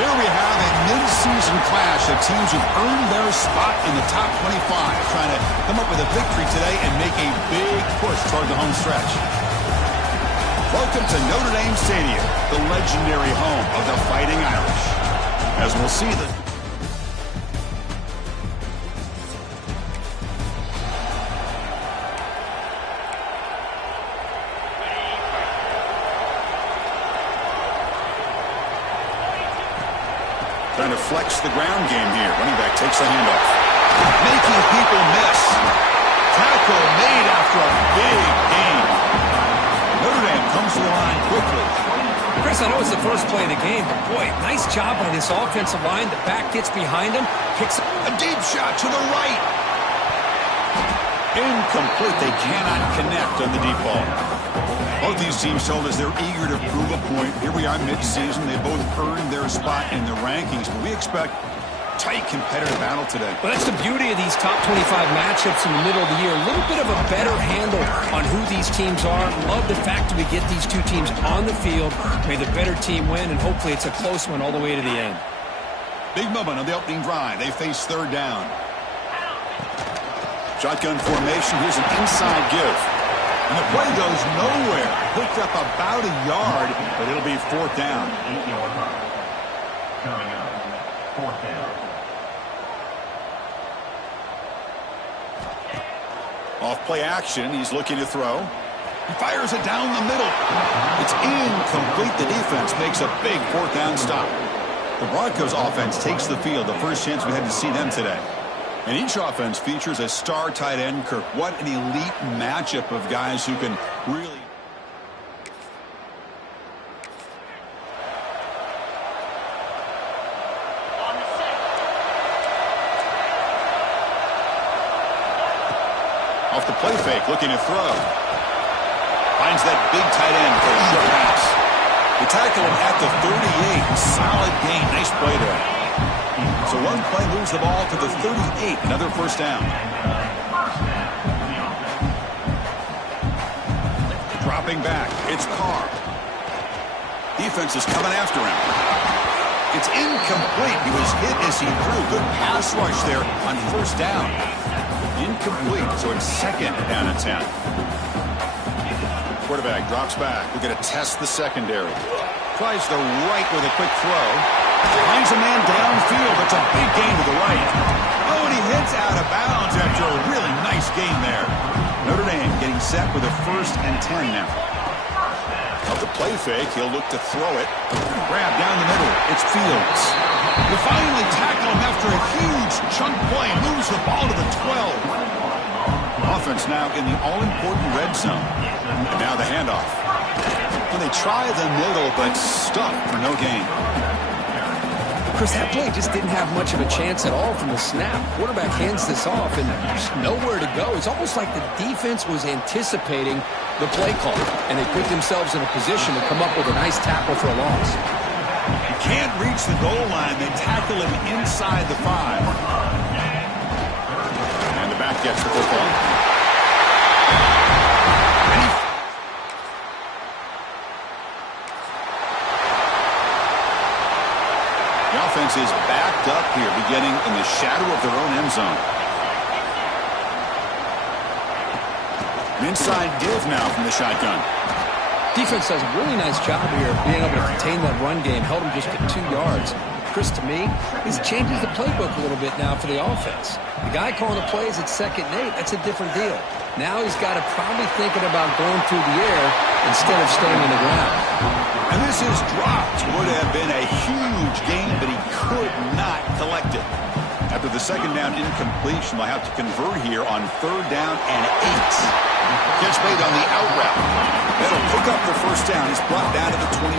Here we have a mid-season clash of teams who've earned their spot in the top 25, trying to come up with a victory today and make a big push toward the home stretch. Welcome to Notre Dame Stadium, the legendary home of the Fighting Irish. As we'll see the... Trying to flex the ground game here. Running back takes the handoff. Making people miss. Tackle made after a big gain. Notre Dame comes to the line quickly. Chris, I know it's the first play of the game, but boy, nice job by this offensive line. The back gets behind him, picks up a deep shot to the right. Incomplete. They cannot connect on the deep ball. Both these teams told us they're eager to prove a point. Here we are mid-season. They both earned their spot in the rankings, but we expect tight competitive battle today. Well, that's the beauty of these top 25 matchups in the middle of the year. A little bit of a better handle on who these teams are. Love the fact that we get these two teams on the field. May the better team win, and hopefully it's a close one all the way to the end. Big moment on the opening drive. They face third down. Shotgun formation. Here's an inside give. And the play goes nowhere. Picked up about a yard, but it'll be fourth down. Coming up, fourth down. Off play action. He's looking to throw. He fires it down the middle. It's incomplete. The defense makes a big fourth down stop. The Broncos offense takes the field. The first chance we had to see them today. And each offense features a star tight end, Kirk. What an elite matchup of guys who can really... Off the play fake, looking to throw. Finds that big tight end for a short pass. They tackle him at the 38. Solid gain. Nice play there. So one play moves the ball to the 38. Another first down. Dropping back. It's Carr. Defense is coming after him. It's incomplete. He was hit as he threw. Good pass rush there on first down. Incomplete. So it's second down and 10. Quarterback drops back. We're going to test the secondary. Tries the right with a quick throw. Finds a man downfield. That's a big gain to the right. Oh, and he hits out of bounds after a really nice gain there. Notre Dame getting set with a 1st and 10 now. Of the play fake, he'll look to throw it. Grab down the middle. It's Fields. They finally tackle him after a huge chunk play. Moves the ball to the 12. Offense now in the all-important red zone. And now the handoff. And they try the middle, but stuck for no gain. Chris, that play just didn't have much of a chance at all from the snap. Quarterback hands this off, and there's nowhere to go. It's almost like the defense was anticipating the play call, and they put themselves in a position to come up with a nice tackle for a loss. He can't reach the goal line. They tackle him inside the 5. And the back gets the football. The offense is backed up here, beginning in the shadow of their own end zone. An inside give now from the shotgun. Defense does a really nice job here of being able to contain that run game. Held him just at 2 yards. Chris, to me, this changes the playbook a little bit now for the offense. The guy calling the plays at 2nd and 8, that's a different deal. Now he's got to probably thinking about going through the air instead of staying on the ground. And this is dropped. Would have been a huge gain, but he could not collect it. After the 2nd down incompletion, they'll have to convert here on 3rd down and 8. Catch made on the out route. That'll pick up the first down. It's brought down to the 21.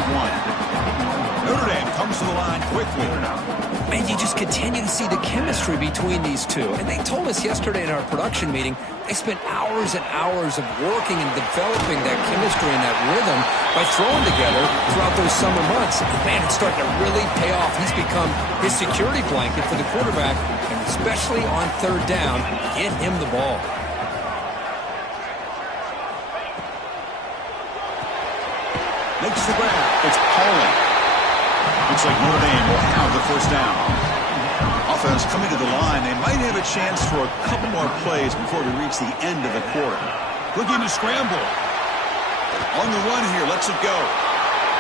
Notre Dame comes to the line quickly. Man, you just continue to see the chemistry between these two. And they told us yesterday in our production meeting, they spent hours and hours of working and developing that chemistry and that rhythm by throwing together throughout those summer months. And man, it's starting to really pay off. He's become his security blanket for the quarterback, and especially on 3rd down, get him the ball. Makes the grab. It's Pauling. Looks like Notre Dame will have the first down. Offense coming to the line. They might have a chance for a couple more plays before we reach the end of the quarter. Looking to scramble. On the run here, lets it go.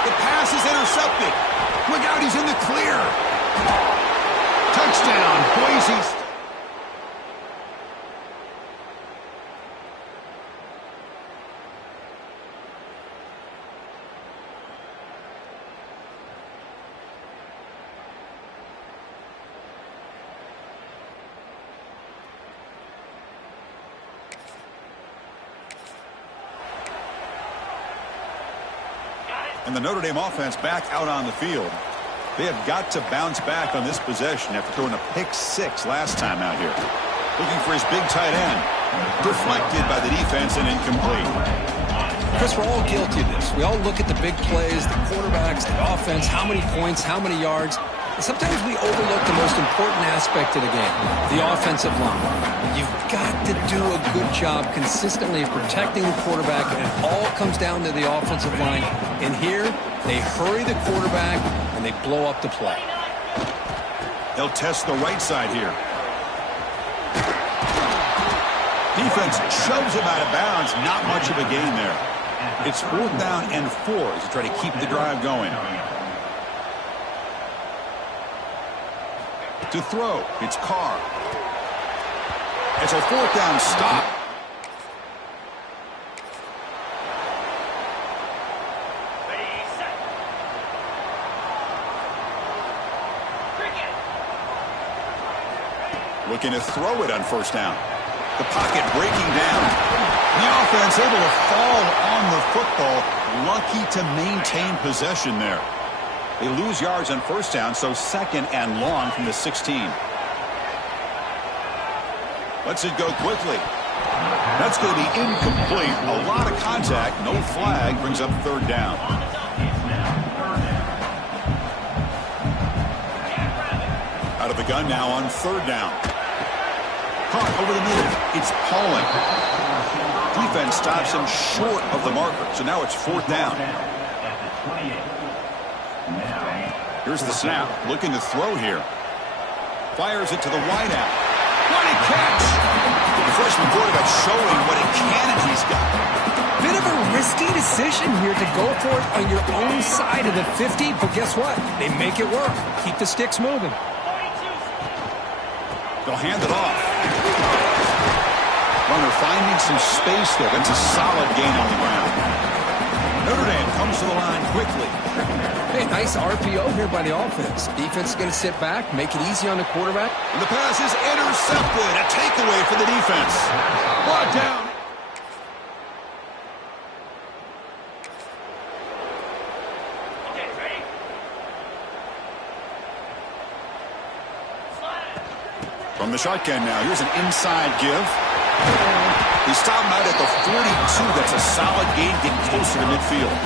The pass is intercepted. Look out, he's in the clear. Touchdown, Boise. And the Notre Dame offense back out on the field. They have got to bounce back on this possession after throwing a pick-6 last time out here. Looking for his big tight end. Deflected by the defense and incomplete. Chris, we're all guilty of this. We all look at the big plays, the quarterbacks, the offense, how many points, how many yards. And sometimes we overlook the most important aspect of the game, the offensive line. You've got to do a good job consistently of protecting the quarterback, and it all comes down to the offensive line. And here, they hurry the quarterback, and they blow up the play. They'll test the right side here. Defense shoves him out of bounds. Not much of a gain there. It's 4th down and 4 as they try to keep the drive going. To throw, it's Carr. It's a 4th down stop. Looking to throw it on 1st down. The pocket breaking down. The offense able to fall on the football. Lucky to maintain possession there. They lose yards on 1st down, so 2nd and long from the 16. Lets it go quickly. That's going to be incomplete. A lot of contact. No flag. Brings up 3rd down. Out of the gun now on 3rd down. Caught over the middle. It's Pauling. Defense stops him short of the marker. So now it's 4th down. Here's the snap. Looking to throw here. Fires it to the wideout. What a catch! The freshman quarterback showing what a cannon he's got. Bit of a risky decision here to go for it on your own side of the 50, but guess what? They make it work. Keep the sticks moving. They'll hand it off. Runner finding some space there. That's a solid gain on the ground. Notre Dame comes to the line quickly. Hey, nice RPO here by the offense. Defense is going to sit back, make it easy on the quarterback. And the pass is intercepted. A takeaway for the defense. Brought down. From the shotgun now. Here's an inside give. He stopped him out at the 42. That's a solid gain, getting closer to midfield.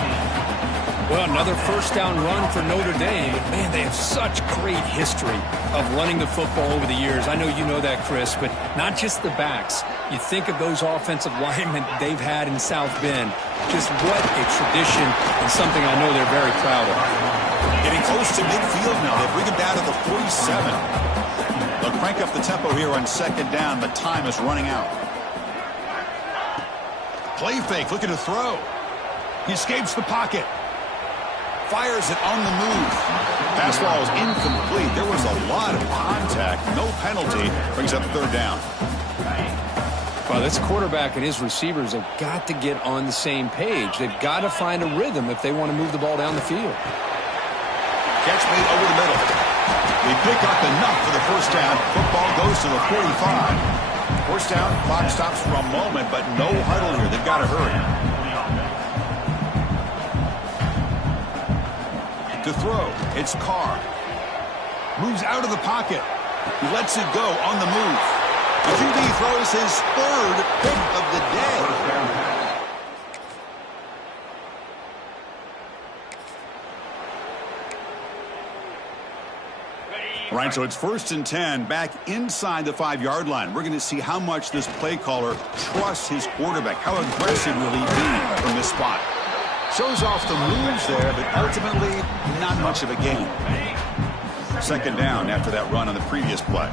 Well, another 1st down run for Notre Dame. Man, they have such great history of running the football over the years. I know you know that, Chris, but not just the backs. You think of those offensive linemen they've had in South Bend. Just what a tradition and something I know they're very proud of. Getting close to midfield now. They bring him down to the 47. They'll crank up the tempo here on 2nd down, but time is running out. Play fake, looking to throw. He escapes the pocket. Fires it on the move. Pass ball is incomplete. There was a lot of contact. No penalty. Brings up 3rd down. Well, this quarterback and his receivers have got to get on the same page. They've got to find a rhythm if they want to move the ball down the field. Catch made over the middle. They pick up enough for the 1st down. Football goes to the 45. 1st down. Clock stops for a moment, but no huddle here. They've got to hurry. To throw, it's Carr. Moves out of the pocket. He lets it go on the move. The QB throws his 3rd pick of the day. All right, so it's 1st and 10, back inside the 5-yard line. We're going to see how much this play caller trusts his quarterback. How aggressive will he be from this spot? Shows off the moves there, but ultimately not much of a gain. Second down after that run on the previous play.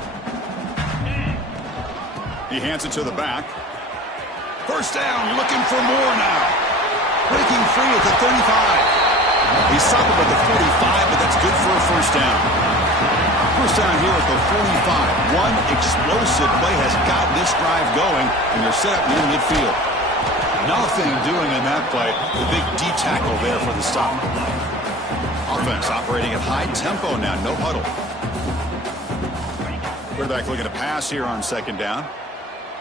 He hands it to the back. First down, looking for more now. Breaking free at the 35. He stopped him at the 45, but that's good for a first down. First down here at the 45. One explosive play has got this drive going, and you're set up near midfield. Nothing doing in that play. The big D tackle there for the stop. Offense operating at high tempo now, no huddle. Quarterback looking to pass here on second down.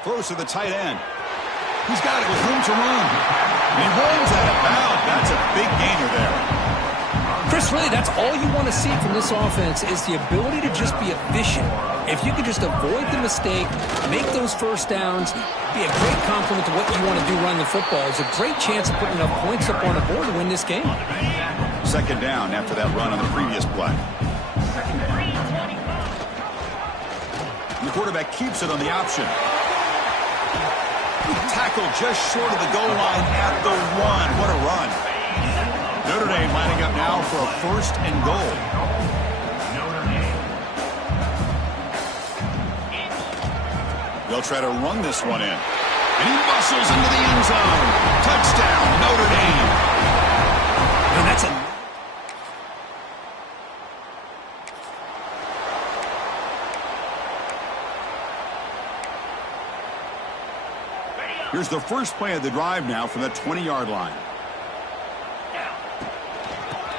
Throws to the tight end. He's got it with room to run. And he runs out of bounds. That's a big gainer there. Chris, really, that's all you want to see from this offense is the ability to just be efficient. If you can just avoid the mistake, make those first downs, be a great compliment to what you want to do running the football. It's a great chance of putting enough points up on the board to win this game. Second down after that run on the previous play. And the quarterback keeps it on the option. Tackle just short of the goal line at the 1. What a run. Notre Dame lining up now for a first and goal. They'll try to run this one in. And he muscles into the end zone. Touchdown, Notre Dame. And that's a... Here's the first play of the drive now from the 20-yard line.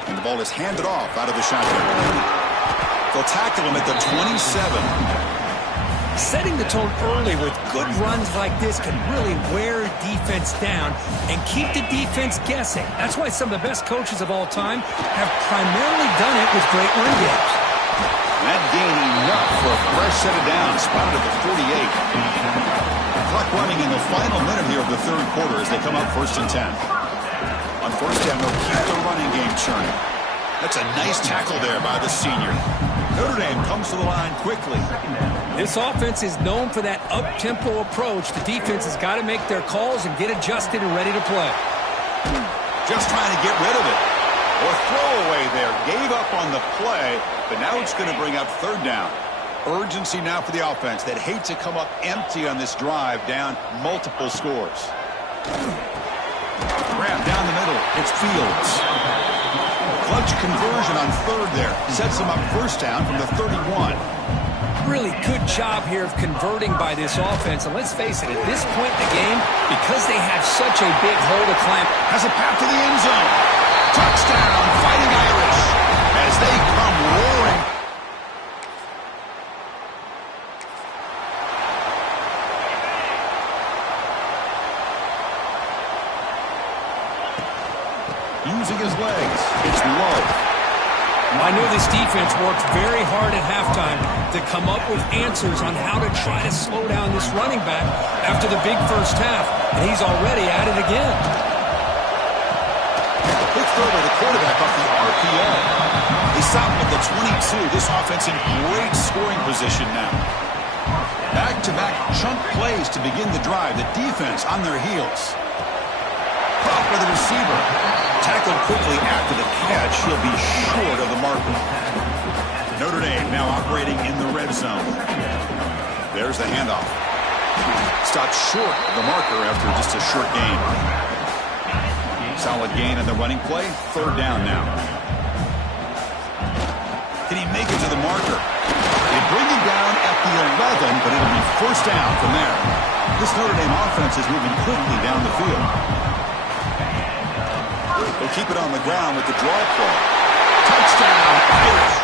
And the ball is handed off out of the shotgun. They'll tackle him at the 27. Setting the tone early with good runs like this can really wear defense down and keep the defense guessing. That's why some of the best coaches of all time have primarily done it with great run games. That gain enough for a fresh set of downs, spotted at the 48. Clock running in the final minute here of the third quarter as they come up first and 10. On first down, they'll keep the running game churning. That's a nice tackle there by the senior. Notre Dame comes to the line quickly. This offense is known for that up-tempo approach. The defense has got to make their calls and get adjusted and ready to play. Just trying to get rid of it. Or throwaway there. Gave up on the play, but now it's going to bring up third down. Urgency now for the offense that hate to come up empty on this drive, down multiple scores. Grab down the middle. It's Fields. Clutch conversion on third there. Sets him up first down from the 31. Really good job here of converting by this offense. And let's face it, at this point in the game, because they have such a big hole to climb, has a path to the end zone. Touchdown, Fighting Irish, as they come roaring. Using his legs. It's low. I know this defense worked very hard at halftime to come up with answers on how to try to slow down this running back after the big first half, and he's already at it again. Quick throw by the quarterback off the RPO. They stop him at the 22. This offense in great scoring position now. Back-to-back chunk plays to begin the drive. The defense on their heels. Caught by the receiver. Tackled quickly after the catch. He'll be short of the marker. Notre Dame now operating in the red zone. There's the handoff. Stopped short of the marker after just a short gain. Solid gain on the running play. Third down now. Can he make it to the marker? They bring him down at the 11, but it'll be first down from there. This Notre Dame offense is moving quickly down the field. They'll keep it on the ground with the draw play. Touchdown, Irish.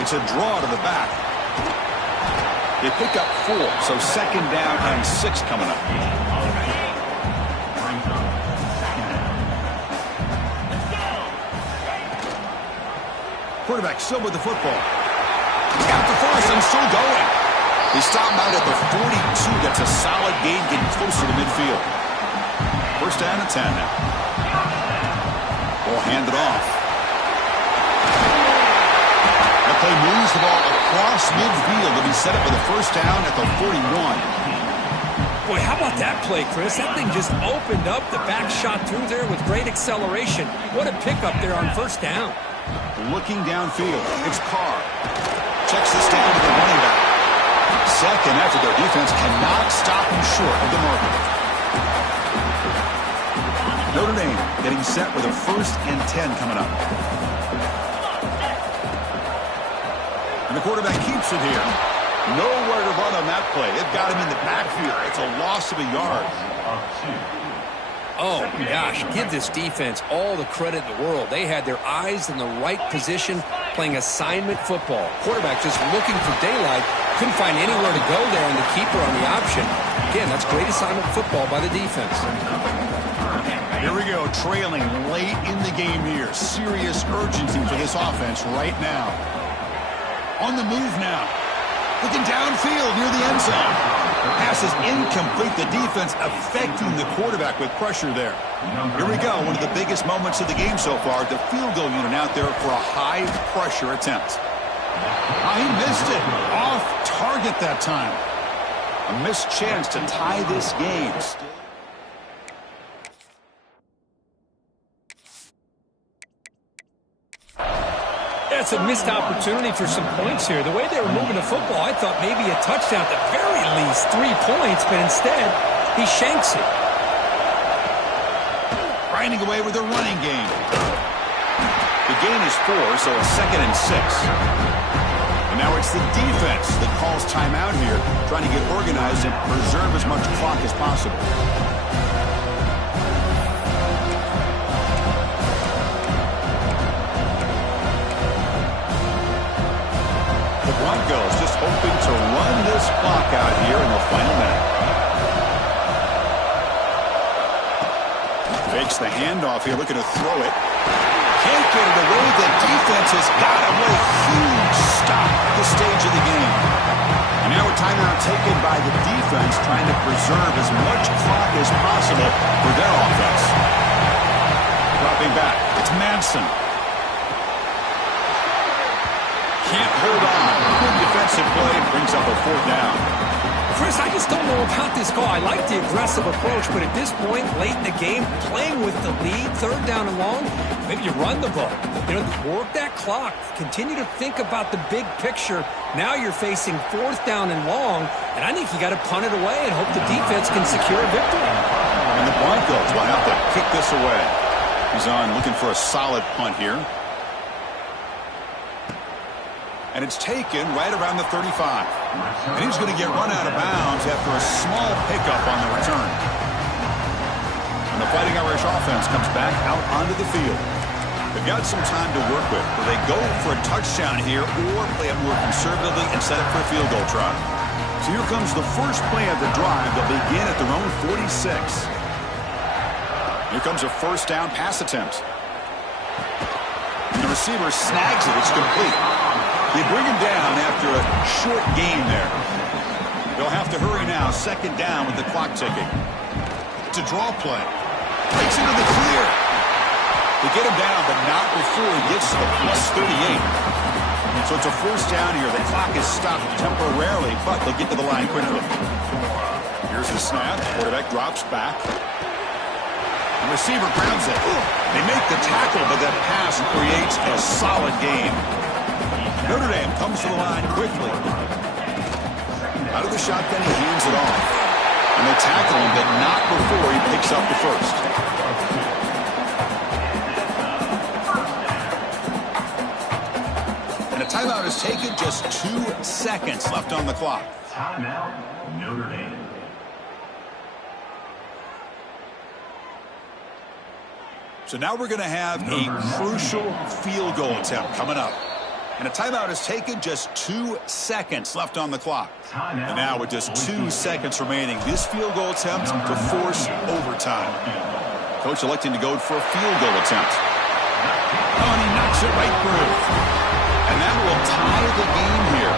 It's a draw to the back. They pick up 4, so second down and 6 coming up. Quarterback still with the football. He's got the first and still going. He stopped out at the 42. That's a solid gain, getting closer to midfield. First down and 10 now. Ball handed off. play moves the ball across midfield to be set up for the first down at the 41. Boy, how about that play, Chris? That thing just opened up. The back shot through there with great acceleration. What a pickup there on first down. Looking downfield, it's Carr. Checks this down to the running back. Second effort, their defense cannot stop him short of the marker. Notre Dame getting set with a 1st and 10 coming up. And the quarterback keeps it here. Nowhere to run on that play. It got him in the backfield. It's a loss of a yard. Oh, gosh, give this defense all the credit in the world. They had their eyes in the right position, playing assignment football. Quarterback just looking for daylight. Couldn't find anywhere to go there, and the keeper on the option. Again, that's great assignment football by the defense. Here we go, trailing late in the game here. Serious urgency for this offense right now. On the move now. Looking downfield near the end zone. Pass is incomplete. The defense affecting the quarterback with pressure there. Here we go, one of the biggest moments of the game so far. The field goal unit out there for a high-pressure attempt. He missed it. Off target that time. A missed chance to tie this game. That's a missed opportunity for some points here. The way they were moving the football, I thought maybe a touchdown, at the very least 3 points, but instead, he shanks it. Grinding away with a running game. The gain is 4, so a 2nd and 6. And now it's the defense that calls timeout here, trying to get organized and preserve as much clock as possible. The Broncos just hoping to run this clock out here in the final minute. Fakes the handoff here, looking to throw it. Can't get it away. The defense has got him with a huge stop at this stage of the game. And now a timeout taken by the defense, trying to preserve as much clock as possible for their offense. Dropping back, it's Manson. Can't hold on. Good defensive play, brings up a 4th down. Chris, I just don't know about this call. I like the aggressive approach, but at this point, late in the game, playing with the lead, 3rd down and long, maybe you run the ball. You know, work that clock. Continue to think about the big picture. Now you're facing 4th down and long, and I think you got to punt it away and hope the defense can secure a victory. And the Broncos will have to kick this away. He's on looking for a solid punt here. And it's taken right around the 35. And he's going to get run out of bounds after a small pickup on the return. And the Fighting Irish offense comes back out onto the field. They've got some time to work with. Will they go for a touchdown here or play it more conservatively and set up for a field goal try? So here comes the first play of the drive. They'll begin at their own 46. Here comes a 1st down pass attempt. And the receiver snags it. It's complete. They bring him down after a short gain there. They'll have to hurry now. 2nd down with the clock ticking. It's a draw play. Takes into the clear. They get him down, but not before he gets to the +38. So it's a 1st down here. The clock is stopped temporarily, but they'll get to the line quickly. Here's the snap. Quarterback drops back. The receiver grabs it. They make the tackle, but that pass creates a solid gain. Notre Dame comes to the line quickly. Out of the shotgun, he hands it off. And they tackle him, but not before he picks up the 1st. And a timeout is taken, just 2 seconds left on the clock. Timeout, Notre Dame. So now we're going to have a crucial field goal attempt coming up. And a timeout is taken, just 2 seconds left on the clock. And now with just 2 seconds remaining, this field goal attempt to force overtime. Coach electing to go for a field goal attempt. Oh, and he knocks it right through. And that will tie the game here.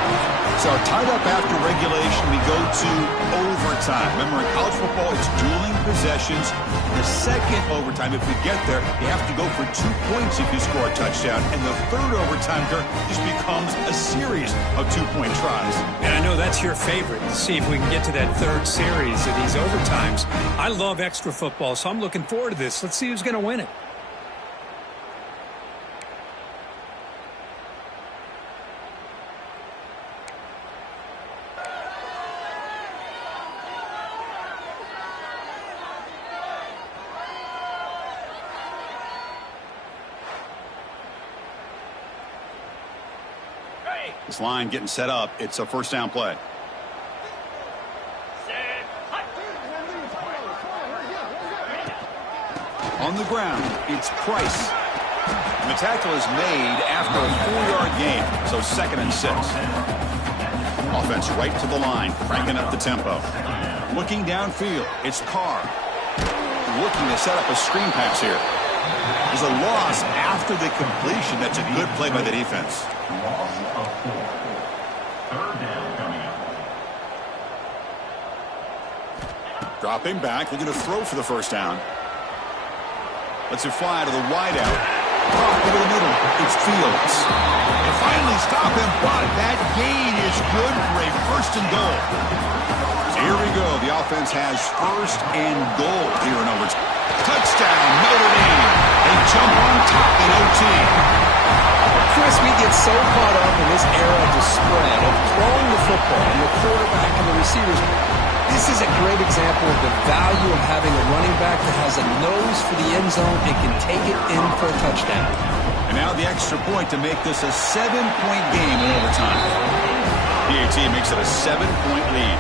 So tied up after regulation, we go to overtime. Remember, in college football, it's dueling possessions. The second overtime, if we get there, you have to go for 2 points if you score a touchdown. And the third overtime, Kirk, just becomes a series of 2-point tries. And I know that's your favorite, to see if we can get to that third series of these overtimes. I love extra football, so I'm looking forward to this. Let's see who's going to win it. This line getting set up. It's a first down play. On the ground, it's Price. And the tackle is made after a 4-yard gain, so 2nd and 6. Offense right to the line, cranking up the tempo. Looking downfield, it's Carr. Looking to set up a screen pass here. There's a loss after the completion. That's a good play by the defense. Dropping back, looking to throw for the first down. Lets it fly to the wideout. Caught over the middle. It's Fields. They finally stop him, but that gain is good for a 1st and goal. So here we go. The offense has 1st and goal here in overtime. Touchdown, Notre Dame. They jump on top in OT. Chris, we get so caught up in this era of the spread, of throwing the football, and the quarterback and the receivers. This is a great example of the value of having a running back that has a nose for the end zone and can take it in for a touchdown. And now the extra point to make this a 7-point game in overtime. BAT makes it a 7-point lead.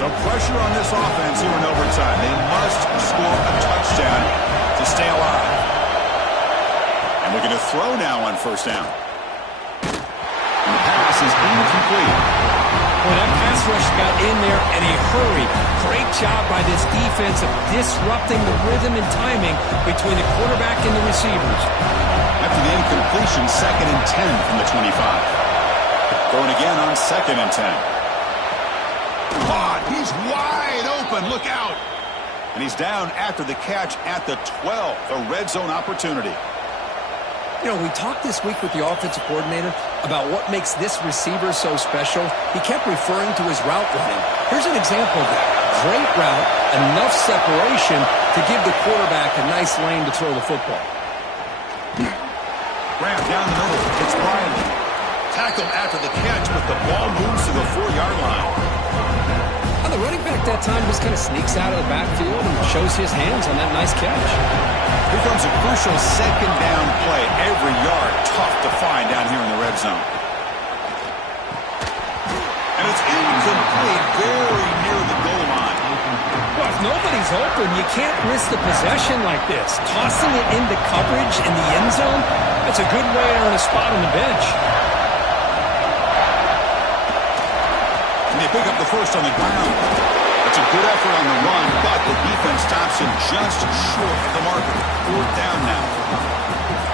So pressure on this offense here in overtime. They must score a touchdown to stay alive. And looking to throw now on first down. And the pass is incomplete. Well, that pass rush got in there in a hurry. Great job by this defense of disrupting the rhythm and timing between the quarterback and the receivers. After the incompletion, 2nd and 10 from the 25. Throwing again on 2nd and 10. Caught. He's wide open. Look out. And he's down after the catch at the 12. A red zone opportunity. You know, we talked this week with the offensive coordinator about what makes this receiver so special. He kept referring to his route running. Here's an example of that. Great route, enough separation to give the quarterback a nice lane to throw the football. Grab down the middle. It's Riley. Tackled after the catch, but the ball moves to the 4-yard line. The running back that time just kind of sneaks out of the backfield and shows his hands on that nice catch. Here comes a crucial 2nd down play. Every yard tough to find down here in the red zone. And it's incomplete, very near the goal line. Well, if nobody's open, you can't risk the possession like this. Tossing it into coverage in the end zone, that's a good way to earn a spot on the bench. They pick up the first on the ground. It's a good effort on the run, but the defense stops him just short of the marker. 4th down now.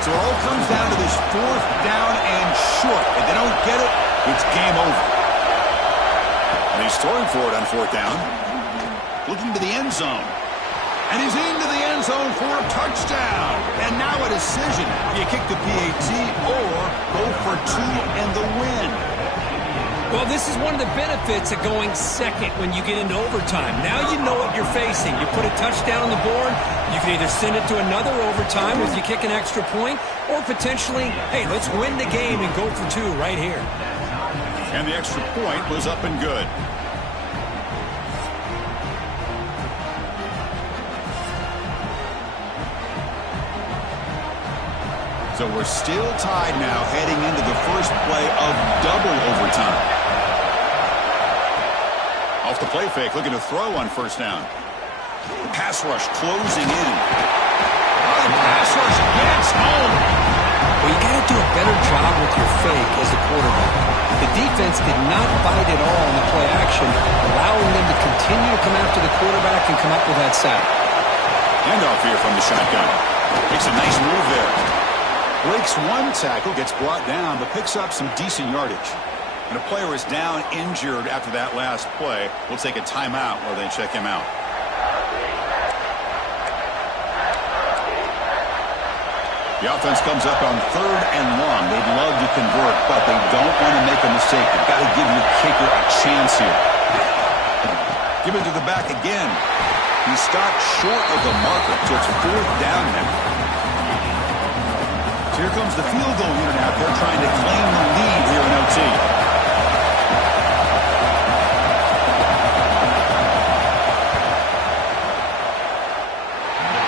So it all comes down to this 4th down and short. If they don't get it, it's game over. And he's throwing for it on 4th down. Looking to the end zone. And he's into the end zone for a touchdown. And now a decision. Do you kick the PAT or go for 2 and the win? Well, this is one of the benefits of going second when you get into overtime. Now you know what you're facing. You put a touchdown on the board, you can either send it to another overtime if you kick an extra point, or potentially, hey, let's win the game and go for 2 right here. And the extra point was up and good. So we're still tied now heading into the first play of double overtime. Off the play fake, looking to throw on first down. Pass rush closing in. Oh, the pass rush gets home. Well, you got to do a better job with your fake as a quarterback. The defense did not bite at all in the play action, allowing them to continue to come after the quarterback and come up with that sack. Handoff here from the shotgun. Makes a nice move there. Breaks one tackle, gets brought down, but picks up some decent yardage. And a player is down injured after that last play. We'll take a timeout while they check him out. The offense comes up on 3rd and long. They'd love to convert, but they don't want to make a mistake. They've got to give your kicker a chance here. Give it to the back again. He stopped short of the marker, so it's 4th down now. So here comes the field goal unit out there trying to claim the lead here in OT.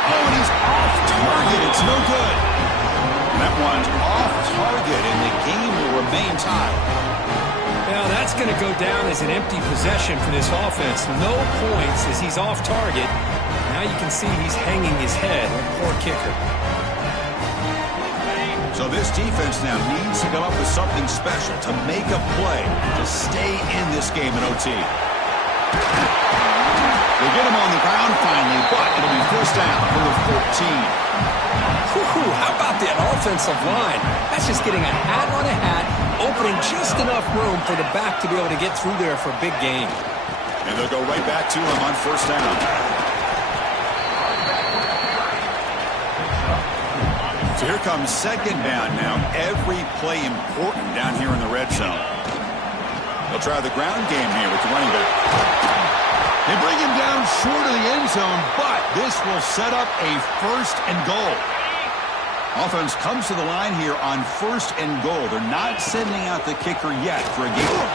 Oh, and he's off target. It's no good. And that one's off target, and the game will remain tied. Now that's going to go down as an empty possession for this offense. No points as he's off target. Now you can see he's hanging his head. Poor kicker. So this defense now needs to come up with something special to make a play to stay in this game in OT. They get him on the ground finally, but it'll be 1st down from the 14. How about that offensive line? That's just getting a hat on a hat, opening just enough room for the back to be able to get through there for a big gain. And they'll go right back to him on 1st down. So here comes 2nd down now. Every play important down here in the red zone. They'll try the ground game here with the running back. They bring him down short of the end zone, but this will set up a 1st and goal. Offense comes to the line here on 1st and goal. They're not sending out the kicker yet for a game.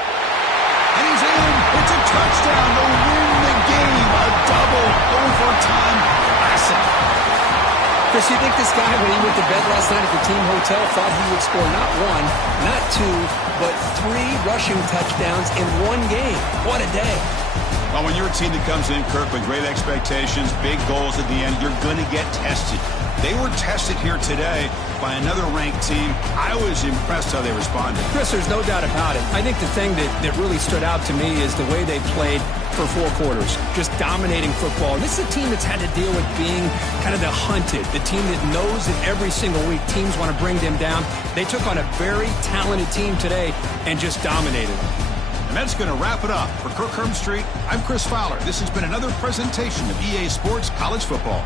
And he's in. It's a touchdown to win the game. A double overtime classic. Chris, you think this guy, when he went to bed last night at the team hotel, thought he would score not 1, not 2, but 3 rushing touchdowns in one game? What a day. Well, when you're a team that comes in, Kirk, with great expectations, big goals at the end, you're going to get tested. They were tested here today by another ranked team. I was impressed how they responded. Chris, there's no doubt about it. I think the thing that really stood out to me is the way they played for 4 quarters, just dominating football. This is a team that's had to deal with being kind of the hunted, the team that knows that every single week teams want to bring them down. They took on a very talented team today and just dominated them. And that's going to wrap it up. For Kirk Street, I'm Chris Fowler. This has been another presentation of EA Sports College Football.